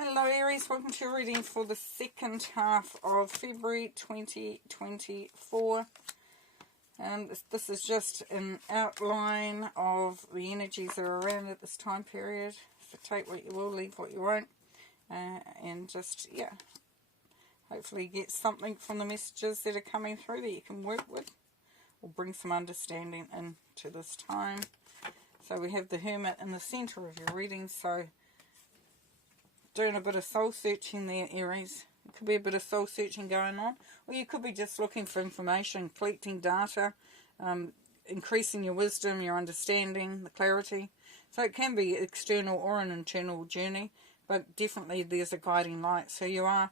Hello Aries, welcome to your reading for the second half of February 2024. And this is just an outline of the energies that are around at this time period. So take what you will, leave what you won't. And just, yeah, hopefully get something from the messages that are coming through that you can work with. Or bring some understanding into this time. So we have the Hermit in the centre of your reading, so doing a bit of soul searching there, Aries. It could be a bit of soul searching going on, or you could be just looking for information, collecting data, increasing your wisdom, your understanding, the clarity. So it can be external or an internal journey, but definitely there's a guiding light. So you are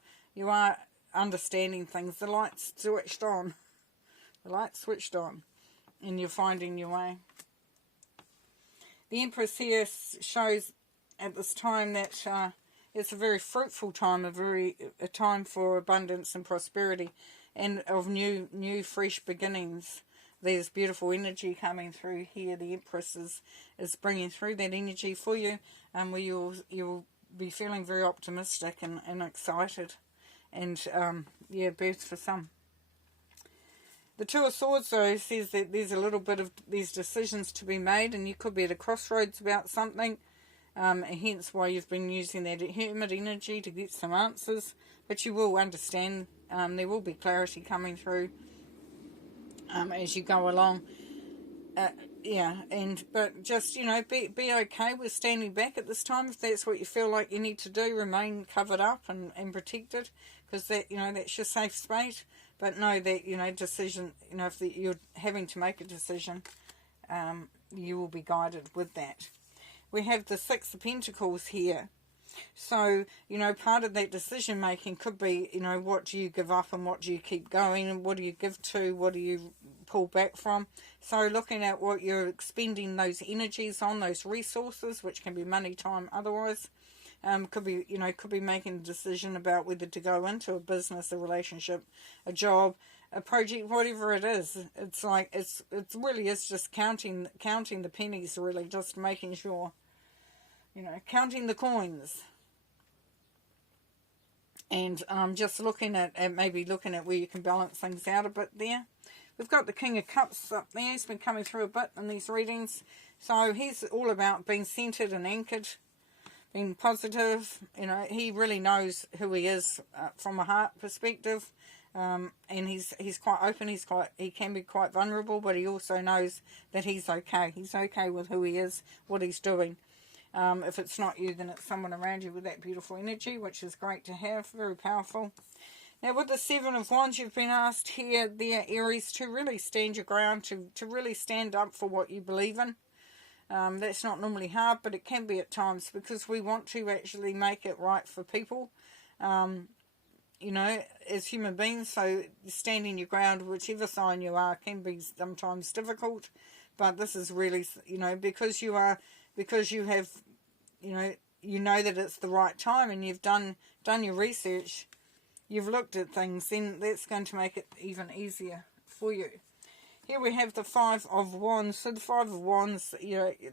understanding things. The light's switched on. The light's switched on, and you're finding your way. The Empress here shows at this time that it's a very fruitful time, a time for abundance and prosperity, and of new fresh beginnings. There's beautiful energy coming through here. The Empress is bringing through that energy for you, where you'll be feeling very optimistic and excited, and yeah, birth for some. The Two of Swords, though, says that there's a little bit of these decisions to be made, and you could be at a crossroads about something. Hence why you've been using that Hermit energy to get some answers. But you will understand, there will be clarity coming through as you go along. Yeah, but just, be okay with standing back at this time. If that's what you feel like you need to do, remain covered up and protected, because that's your safe space. But know that, decision, if you're having to make a decision, you will be guided with that. We have the Six of Pentacles here. So, part of that decision making could be, what do you give up and what do you keep going, and what do you give to, what do you pull back from. So looking at what you're expending those energies on, those resources, which can be money, time, otherwise. Could be making a decision about whether to go into a business, a relationship, a job, a project, whatever it is. It's like it really is just counting the pennies, really, just making sure, counting the coins, and just looking at where you can balance things out a bit there. We've got the King of Cups up there. He's been coming through a bit in these readings, so he's all about being centered and anchored, being positive. He really knows who he is from a heart perspective, and he's quite open. He can be quite vulnerable, but he also knows that he's okay. He's okay with who he is, what he's doing. If it's not you, then it's someone around you with that beautiful energy, which is great to have. Very powerful. Now, with the Seven of Wands, you've been asked here, there, Aries, to really stand your ground, to really stand up for what you believe in. That's not normally hard, but it can be at times, because we want to actually make it right for people, as human beings. So standing your ground, whichever sign you are, can be sometimes difficult, but this is really, because you have, that it's the right time, and you've done your research, you've looked at things, then that's going to make it even easier for you. Here we have the Five of Wands. So the Five of Wands,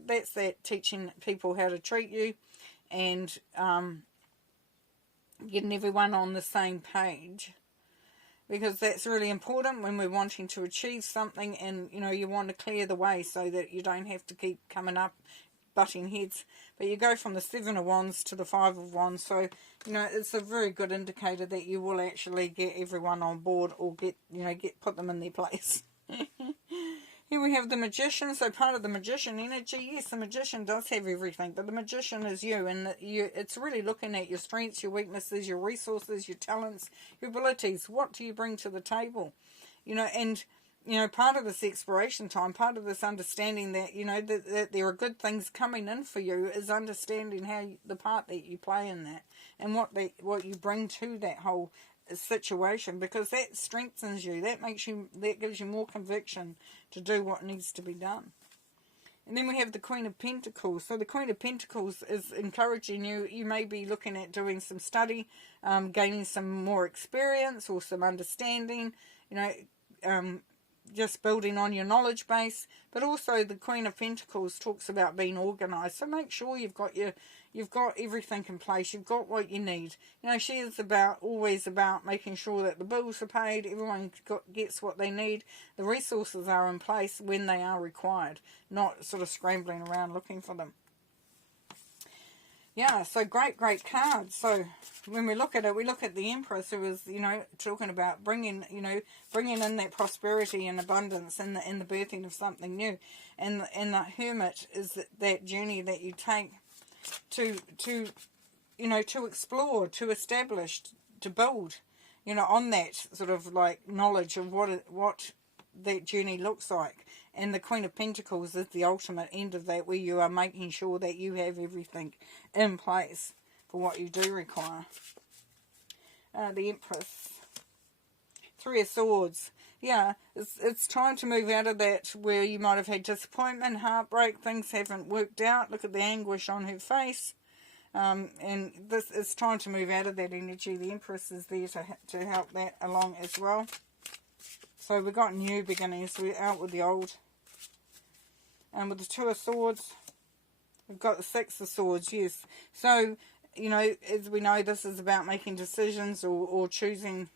that's that teaching people how to treat you, and getting everyone on the same page, because that's really important when we're wanting to achieve something, and you want to clear the way so that you don't have to keep coming up, butting heads. But you go from the Seven of Wands to the Five of Wands, so it's a very good indicator that you will actually get everyone on board, or put them in their place. Here we have the Magician. So part of the Magician energy, yes, the Magician does have everything, but the Magician is you, and it's really looking at your strengths, your weaknesses, your resources, your talents, your abilities. What do you bring to the table? And part of this exploration time, part of this understanding that that there are good things coming in for you, is understanding the part that you play in that, and what you bring to that whole situation, because that strengthens you, that gives you more conviction to do what needs to be done. And then we have the Queen of Pentacles. So the Queen of Pentacles is encouraging you. You may be looking at doing some study, gaining some more experience or some understanding, just building on your knowledge base. But also the Queen of Pentacles talks about being organised. So make sure you've got your You've got everything in place. You've got what you need. You know, she is always about making sure that the bills are paid, everyone gets what they need, the resources are in place when they are required, not sort of scrambling around looking for them. Yeah, so great cards. So when we look at it, we look at the Empress, who is, you know, talking about bringing in that prosperity and abundance and the birthing of something new. And the Hermit is that journey that you take to explore, to establish, to build, you know, on that sort of like knowledge of what that journey looks like. And the Queen of Pentacles is the ultimate end of that, where you are making sure that you have everything in place for what you do require. The Empress. Three of Swords. Yeah, it's time to move out of that where you might have had disappointment, heartbreak, things haven't worked out. Look at the anguish on her face. And it's time to move out of that energy. The Empress is there to help that along as well. So we've got new beginnings. We're out with the old. And with the Two of Swords, we've got the Six of Swords, yes. So, you know, as we know, this is about making decisions or choosing,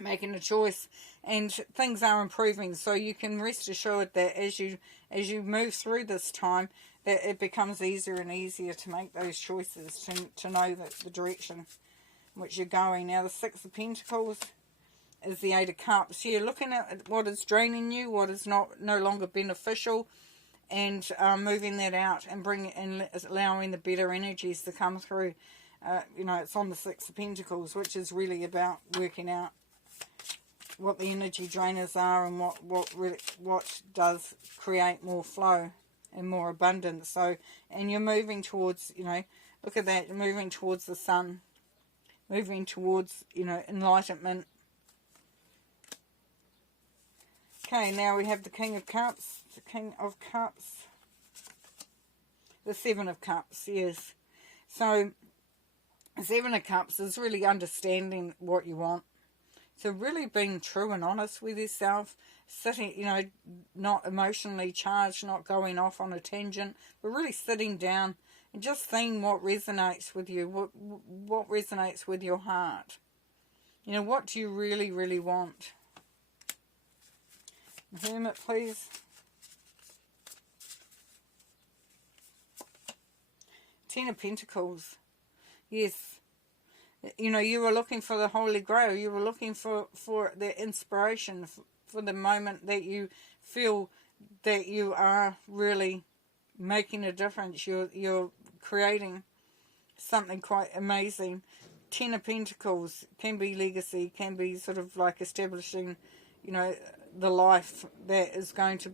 making a choice. And things are improving. So you can rest assured that as you move through this time, that it becomes easier and easier to make those choices, to know the direction in which you're going. Now, the Six of Pentacles is the Eight of Cups. You're looking at what is draining you, what is no longer beneficial, and moving that out and allowing the better energies to come through. You know, it's on the Six of Pentacles, which is really about working out what the energy drainers are and what does create more flow and more abundance. So, and you're moving towards, you know, look at that, you're moving towards the sun, moving towards, you know, enlightenment. Okay, now we have the King of Cups, the Seven of Cups, yes. So, the Seven of Cups is really understanding what you want. So really being true and honest with yourself, sitting, you know, not emotionally charged, not going off on a tangent, but really sitting down and just seeing what resonates with you, what resonates with your heart. You know, what do you really, really want? Hermit, please. Ten of Pentacles. Yes. You know, you were looking for the Holy Grail. You were looking for the inspiration, for the moment that you feel that you are really making a difference. You're creating something quite amazing. Ten of Pentacles can be legacy, can be sort of like establishing, you know, the life that is going to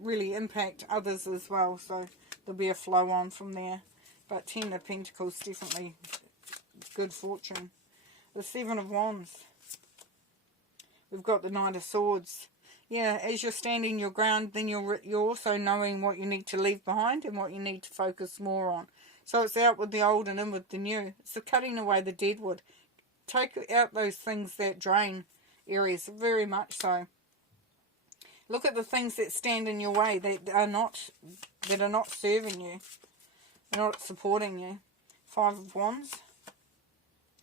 really impact others as well. So there'll be a flow on from there. But Ten of Pentacles, definitely good fortune. The Seven of Wands. We've got the Knight of Swords. Yeah, as you're standing your ground, then you're also knowing what you need to leave behind and what you need to focus more on. So it's out with the old and in with the new. It's the cutting away the dead wood. Take out those things that drain, Aries, very much so. Look at the things that stand in your way that are not serving you. They're not supporting you. Five of Wands.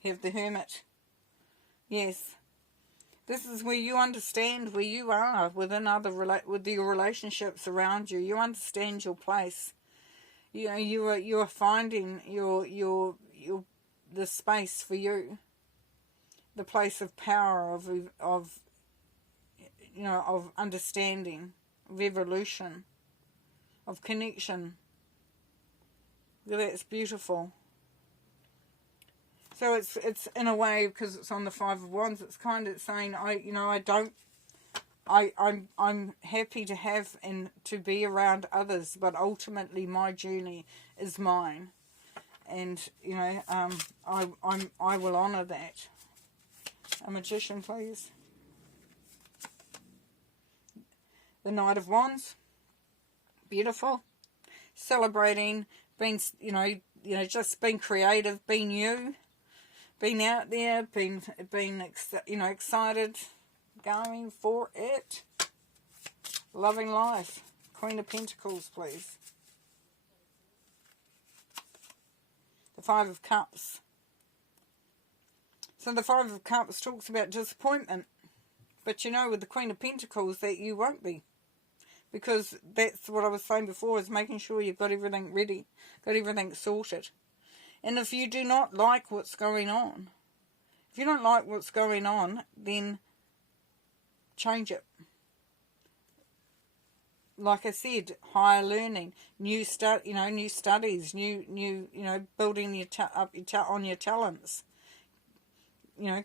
You have the Hermit. Yes. This is where you understand where you are within with your relationships around you. You understand your place. You know, you are finding the space for you. The place of power, of you know, of understanding, of evolution, of connection. That's beautiful. So it's in a way, because it's on the Five of Wands, it's kind of saying, I'm happy to have and to be around others, but ultimately my journey is mine, and you know, I will honour that. A Magician, please. The Knight of Wands, beautiful, celebrating, being, you know, just being creative, being you, being out there, being you know, excited, going for it, loving life. Queen of Pentacles, please. The Five of Cups. So the Five of Cups talks about disappointment. But you know, with the Queen of Pentacles, that you won't be. Because that's what I was saying before, is making sure you've got everything ready. Got everything sorted. And if you do not like what's going on, if you don't like what's going on, then change it. Like I said, higher learning, new studies, building on your talents.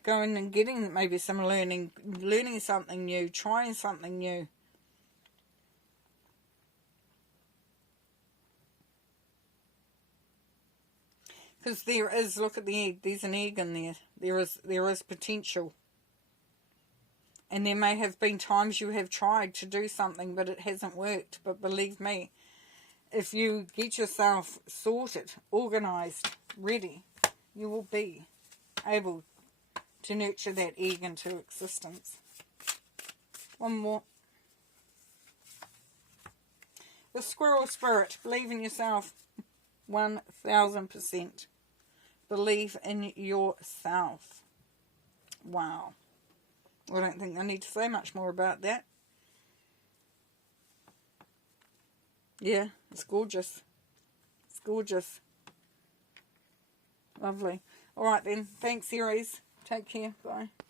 Going and getting maybe some learning something new, trying something new. Because there is, look at the egg, there's an egg in there. There is potential. And there may have been times you have tried to do something, but it hasn't worked. But believe me, if you get yourself sorted, organised, ready, you will be able to nurture that egg into existence. One more. The Squirrel Spirit. Believe in yourself. 1000%. Believe in yourself. Wow. I don't think I need to say much more about that. Yeah, it's gorgeous. It's gorgeous. Lovely. Alright then. Thanks, Aries. Take care. Bye.